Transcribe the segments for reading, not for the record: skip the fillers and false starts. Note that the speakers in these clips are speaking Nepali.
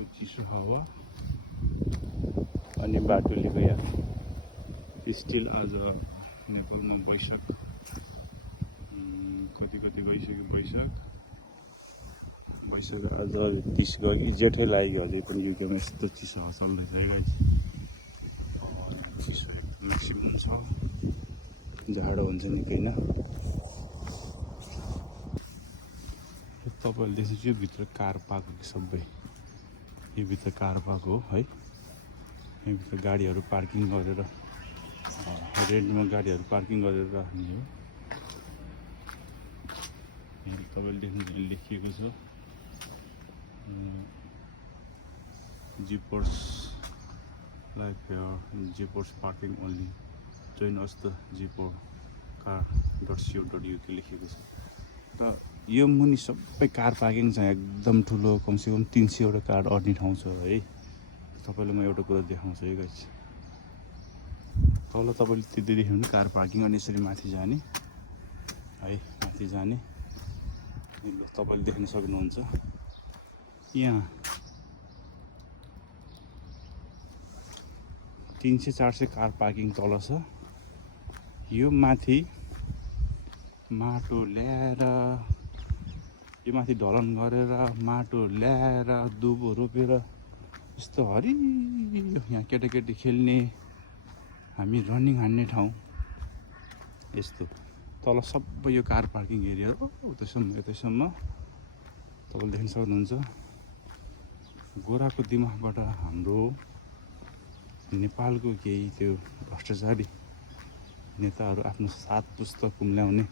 को चिसो हावा अनि बाटोलीको यहाँ स्टिल आज नेपालमा वैशाख कति गइसक्यो वैशाख आज 30 गयो कि जेठै लाग्यो अझै पनि युकेमा यस्तो चिसो हावा चल्दैछ है गाइस चिसो म्याक्सिमम छ जाडो हुन्छ निकै न तपाईँहरूले देख्नुहुन्छ यो भित्र कार पार्क हो कि सबै यो भित्र कार पार्क हो है यहाँभित्र गाडीहरू पार्किङ गरेर रेन्टमा गाडीहरू पार्किङ गरेर राख्ने हो यहाँ तपाईँले देख्नुहुन्छ लेखिएको छ zippers life fair zippers parking only join us the zipper car.co.uk लेखेको छ र यो मुनि सबै कार पार्किङ छ एकदम ठुलो कमसेकम 300 वटा कार अड्ने ठाउँ छ है तपाईँलाई म एउटा कुरा देखाउँछु है गाइस तल तपाईँले त्यो देख्नुहुन्छ कार पार्किङ अनि यसरी माथि जाने है माथि जाने तपाईँले देख्न सक्नुहुन्छ यहाँ 300-400 कार पार्किङ तल छ यो माथि माटो ल्याएर यो माथि ढलन गरेर माटो ल्याएर दुबो रोपेर यस्तो हरियो यहाँ केटाकेटी खेल्ने हामी रनिङ हान्ने ठाउँ यस्तो तल सबै यो कार पार्किङ एरिया हो यतैसम्म तपाईँले देख्न सक्नुहुन्छ गोराको दिमागबाट हाम्रो नेपालको केही त्यो भ्रष्टाचारी नेताहरू आफ्नो 7 पुस्तक कुम्ल्याउने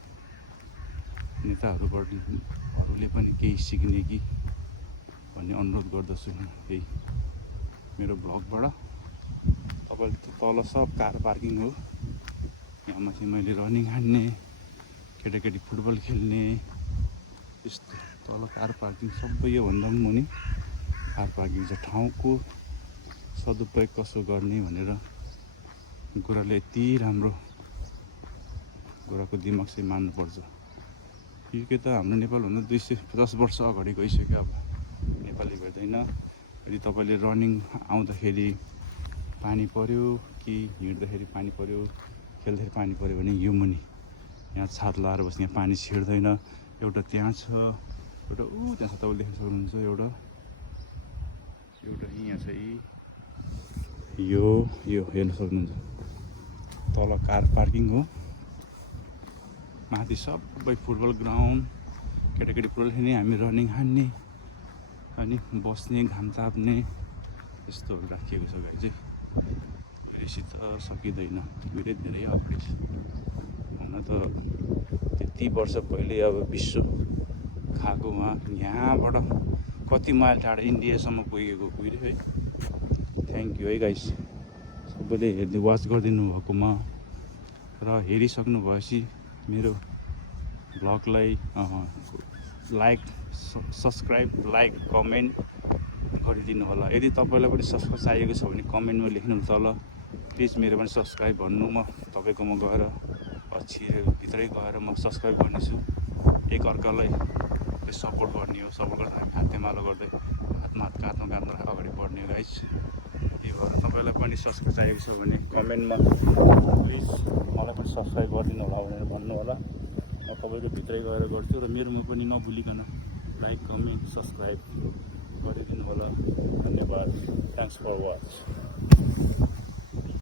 नेताहरूले पनि केही सिक्ने कि भन्ने अनुरोध गर्दछु यही मेरो ब्लगबाट तपाईँले तल सब कार पार्किङ हो यहाँ माथि मैले रनिङ हान्ने केटाकेटी फुटबल खेल्ने यस्तो तल कार पार्किङ सबै योभन्दा पनि मुनि कार पार्किङ छ ठाउँको सदुपयोग कसो गर्ने भनेर गोराले यति राम्रो गोराको दिमाग चाहिँ मान्नुपर्छ युके त हाम्रो नेपालभन्दा 250 वर्ष अगाडि गइसक्यो अब नेपाली भेट्दैन यदि तपाईँले रनिङ आउँदाखेरि पानी पर्यो कि हिँड्दाखेरि पानी पर्यो खेल्दाखेरि पानी पर्यो भने यो मुनि यहाँ छात लाएर बस्ने यहाँ पानी छिर्दैन एउटा त्यहाँ छ एउटा त्यहाँ छ तपाईँले देख्न सक्नुहुन्छ एउटा यहाँ छ यो हेर्न सक्नुहुन्छ तल कार पार्किङ हो माथि सबै फुटबल ग्राउन्ड केटाकेटी फुटबल खेल्ने हामी रनिङ हान्ने अनि बस्ने घाम ताप्ने यस्तोहरू राखिएको छ गाई चाहिँ बेसी त सकिँदैन धेरै अगाडि छ हुन त त्यति वर्ष पहिले अब विश्व खाएको उहाँ यहाँबाट कति माइल टाढा इन्डियासम्म पुगेको कुहिरे है थ्याङ्क यू है गाइस सबैले हेर्दै वाच गरिदिनु भएकोमा र हेरिसक्नु भएपछि मेरो ब्लगलाई लाइक सब्सक्राइब लाइक कमेन्ट गरिदिनु होला यदि तपाईँलाई पनि सब्सक्राइब चाहिएको छ भने कमेन्टमा लेख्नु तल प्लिज मेरो पनि सब्सक्राइब भन्नु म तपाईँकोमा गएर भित्रै गएर म सब्सक्राइब गर्नेछु एकअर्कालाई सपोर्ट गर्ने हो सपोर्ट गर्दा हामी हातेमालो गर्दै हातमा हात काँधमा काँध राखेर अगाडि बढ्ने हो गाइस त्यही भएर तपाईँलाई पनि सब्सक्राइब चाहिएको छ भने कमेन्टमा प्लिज मलाई पनि सब्सक्राइब गरिदिनु होला भनेर भन्नु होला म तपाईँको भित्रै गएर गर्छु र मेरोमा पनि नभुलिकन लाइक कमेन्ट सब्सक्राइब गरिदिनु होला धन्यवाद थ्याङ्क्स फर वाच